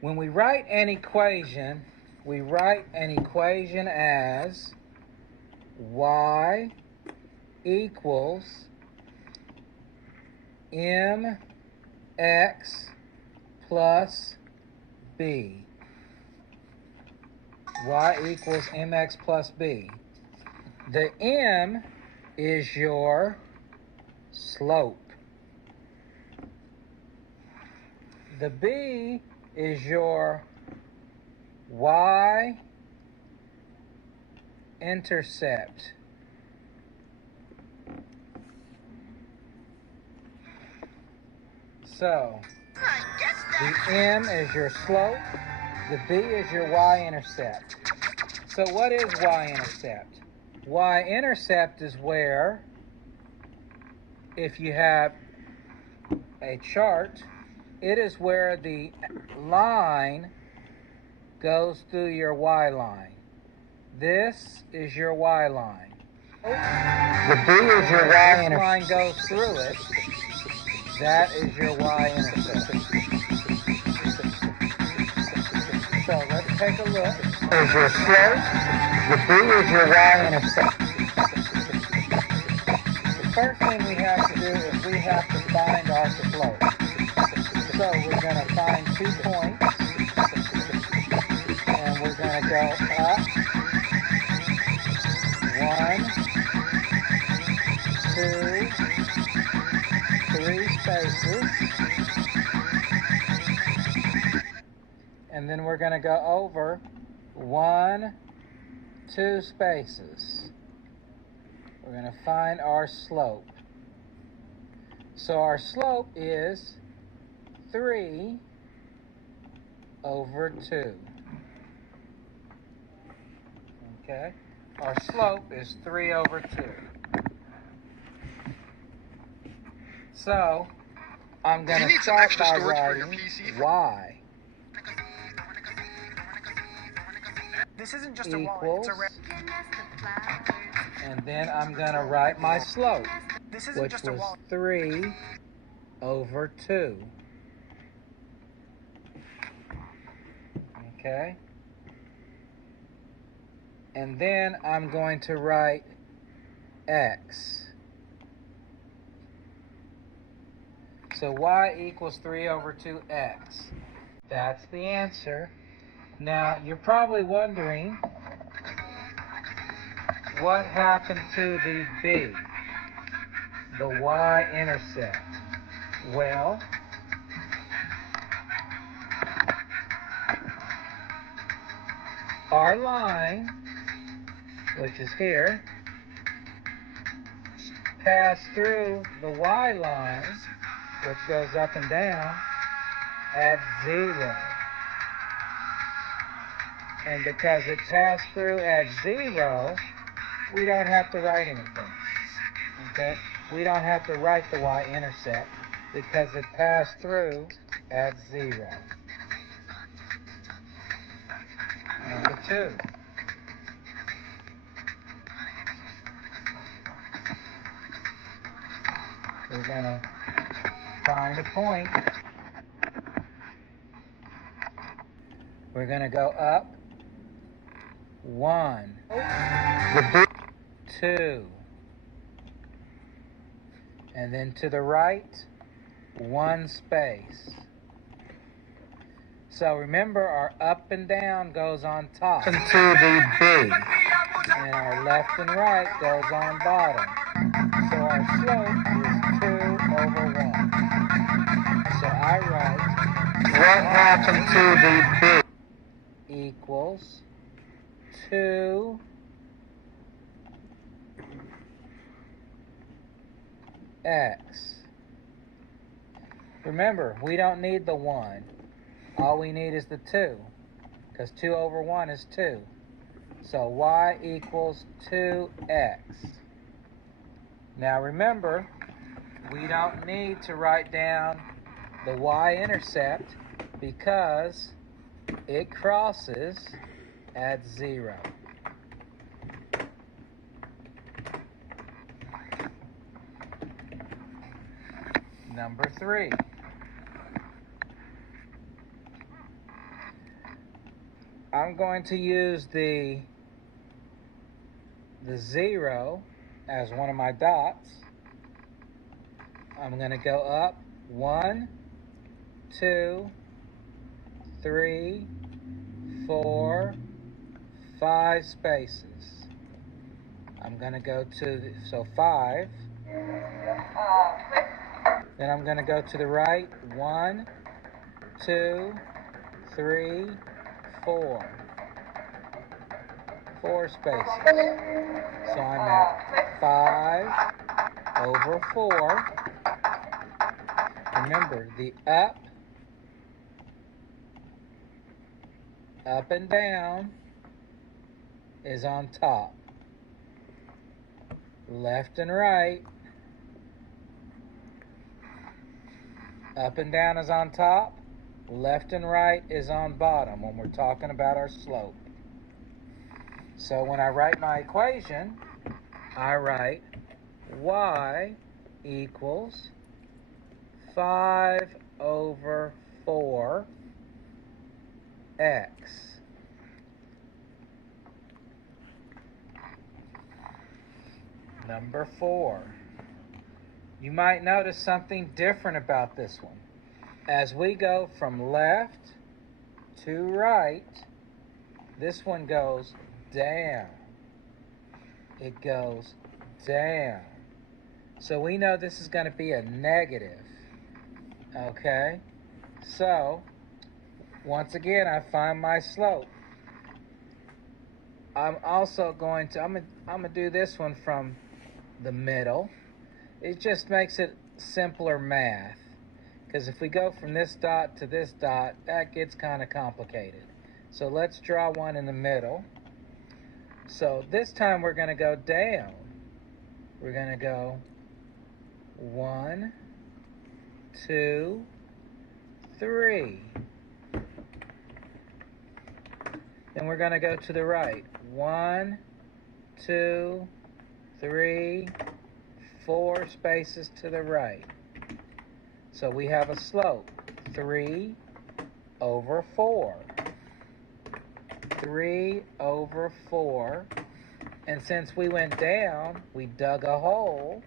When we write an equation, we write an equation as y equals mx plus b. Y equals mx plus b. The m is your slope. The b is your y-intercept. So, the m is your slope, the b is your y-intercept. So what is y-intercept? Y-intercept is where, if you have a chart, it is where the line goes through your y line. This is your y line. The B is your y-intercept. This line goes through it. That is your y-intercept. So let's take a look. There's your slope. The B is your y-intercept. The first thing we have to do is we have to find our slope. So we're going to find 2 points, and we're going to go up 1, 2, 3 spaces, and then we're going to go over 1, 2 spaces. We're going to find our slope. So our slope is 3 over 2. Okay? Our slope is 3 over 2. So, I'm going to start by writing y This isn't just equals, a wall, and then I'm going to write my slope, this isn't which just a was wall. 3 over 2. Okay? And then I'm going to write x. So y equals 3 over 2x. That's the answer. Now, you're probably wondering, what happened to the b, the y-intercept? Well, our line, which is here, passed through the y line, which goes up and down, at 0. And because it passed through at 0, we don't have to write anything. Okay? We don't have to write the y-intercept because it passed through at 0. Number 2. We're going to find a point. We're going to go up 1, 2, and then to the right, 1 space. So remember, our up and down goes on top. And to the B. And our left and right goes on bottom. So our slope is 2 over 1. So I write, what happened to the B? Equals 2 x. Remember, we don't need the 1. All we need is the 2, because 2 over 1 is 2. So y equals 2x. Now remember, we don't need to write down the y-intercept because it crosses at 0. Number 3. I'm going to use the 0 as one of my dots. I'm going to go up 1, 2, 3, 4, 5 spaces. I'm going to go to, so 5. Then I'm going to go to the right, 1, 2, 3, 4. 4 spaces. So I'm at 5 over 4. Remember, the up and down is on top. Left and right, up and down is on top. Left and right is on bottom when we're talking about our slope. So when I write my equation, I write y equals 5 over 4 x. Number 4. You might notice something different about this one. As we go from left to right, this one goes down. It goes down. So we know this is going to be a negative. Okay? So, once again, I find my slope. I'm also going to, I'm going to do this one from the middle. It just makes it simpler math. Because if we go from this dot to this dot, that gets kind of complicated. So let's draw one in the middle. So this time we're going to go down. We're going to go 1, 2, 3. Then we're going to go to the right. 1, 2, 3, 4 spaces to the right. So we have a slope, 3 over 4. 3 over 4. And since we went down, we dug a hole.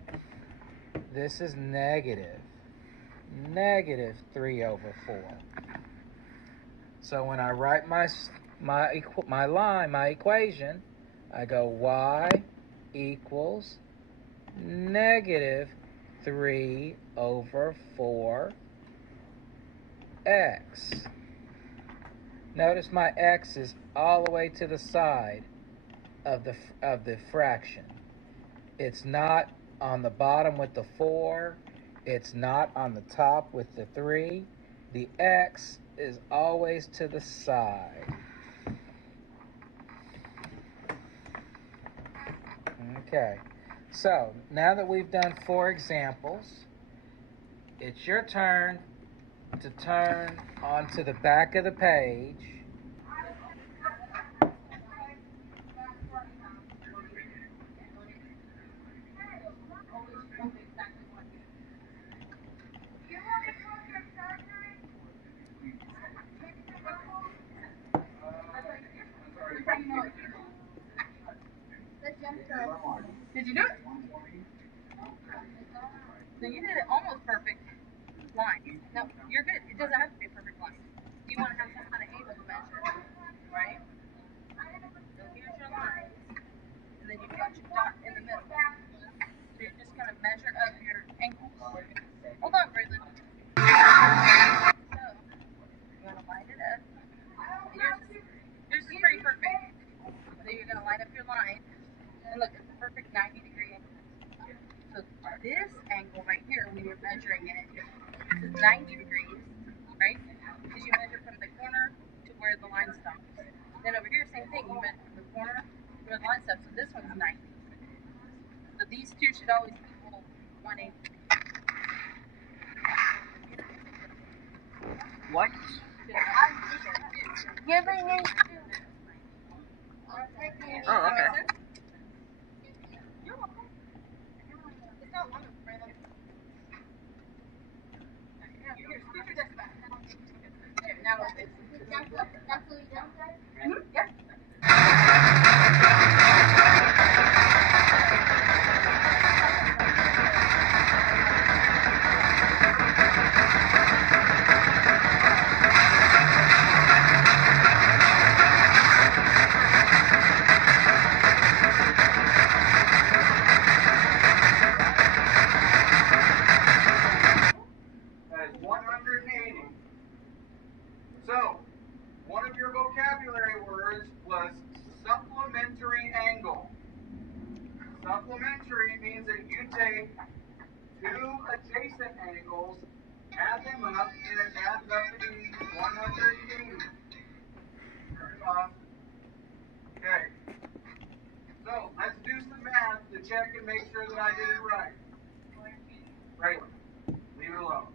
This is negative. Negative 3 over 4. So when I write my line, my equation, I go y equals negative 3 over 4 x. Notice my x is all the way to the side of the fraction. It's not on the bottom with the 4. It's not on the top with the 3. The x is always to the side. Okay, so now that we've done 4 examples, it's your turn to turn onto the back of the page. Did you do it? So you did it almost perfect line. No, you're good. It doesn't have to be a perfect line. You want to have some kind of angle to measure, right? So here's your line, and then you've got your dot in the middle. So you're just going to measure up your ankles. Hold on, Braylon. So you want to line it up. Yours is pretty perfect. So you're going to line up your line. And look, it's a perfect 90-degree angle. So this angle right here, when you're measuring it, is 90 degrees, right? Because you measure from the corner to where the line stops. Then over here, same thing. You measure from the corner to where the line stops. So this one's 90. So these two should always equal 180. What? Giving it. Oh, okay. You're welcome. It's not on the front. Here, scoot your desk back. Now, Yep. That is 180. So, one of your vocabulary words was supplementary angle. Supplementary means that you take two adjacent angles, add them up, and it adds up to be 180. Turn it off. Okay. So, let's do some math to check and make sure that I did it right. Raylan, leave it alone.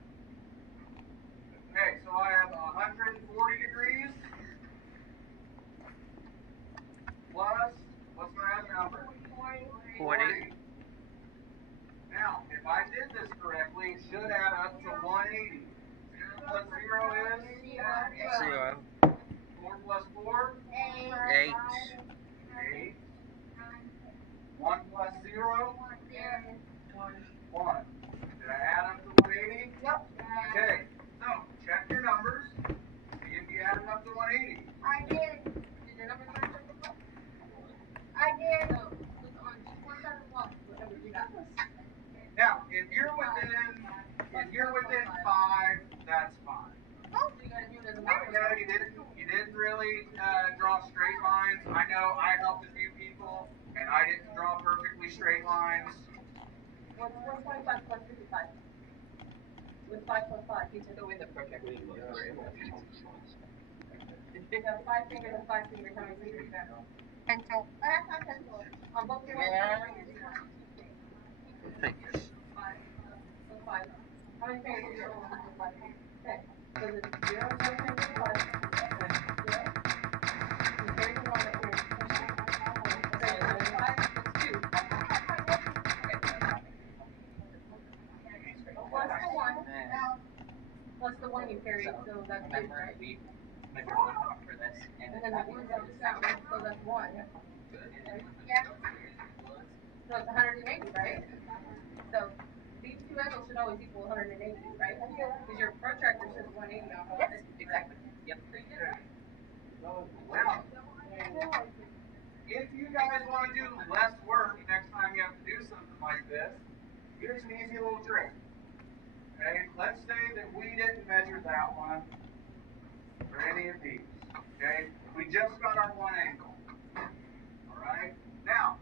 Okay, so I have 140 degrees plus, what's my other number? 40. Now, if I did this correctly, it should add up to 180. 0 plus 0 is? 0. 4 plus 4? 8. 8. 1 plus 0? 1. Did I add up to 180? Yep. Okay, so check your numbers. See if you added up to 180. I did. Did the numbers match up? I did. So, look on 171. Whatever you got. Now, if you're within 5, that's fine. Oh, you gotta do it as a I know you didn't really draw straight lines. I know I helped a few people, and I didn't draw perfectly straight lines. What's 25 plus 55? What's 5 plus 5? You took away the protractor. You have 5 fingers and 5 fingers. How many fingers do you have? Pencil. That's not pencil. On both your hands. Fingers. 5. So 5. How many fingers do you have on 5? Okay. So the 0 is 5 fingers plus. 0. You carry the 1 right here. Okay, so 5 plus 2. Plus the 1. Plus the 1 you carry, so that's 2, right? And then the 1's on the sound, so that's 1. Yeah. So it's 180, right? So these two angles should always equal 180, right? Because your protractor says 180 on both. Yes, exactly. Yep. So you did it. Now, if you guys want to do less work next time you have to do something like this, here's an easy little trick. Okay, let's say that we didn't measure that one or any of these. Okay, we just got our one angle. Alright? Now,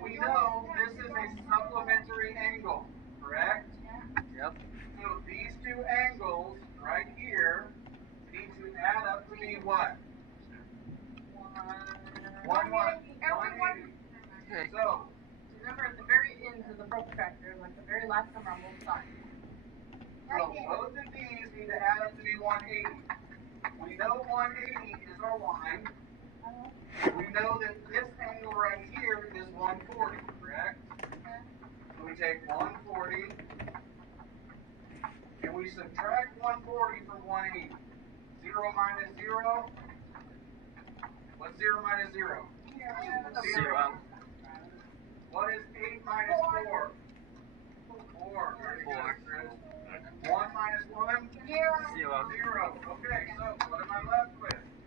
we know this is a supplementary angle, correct? Yep. So these two angles right here need to add up to be what? 180. Okay. So, Remember at the very ends of the protractor, like the very last number on both sides. both of these need to add up to be 180. We know 180 is our line. We know that this angle right here is 140, correct? So we take 140 and we subtract 140 from 180. 0 minus 0. What's 0 minus 0? 0. What is 8 minus 4? 4. 1 minus 1? 0. 0. Okay.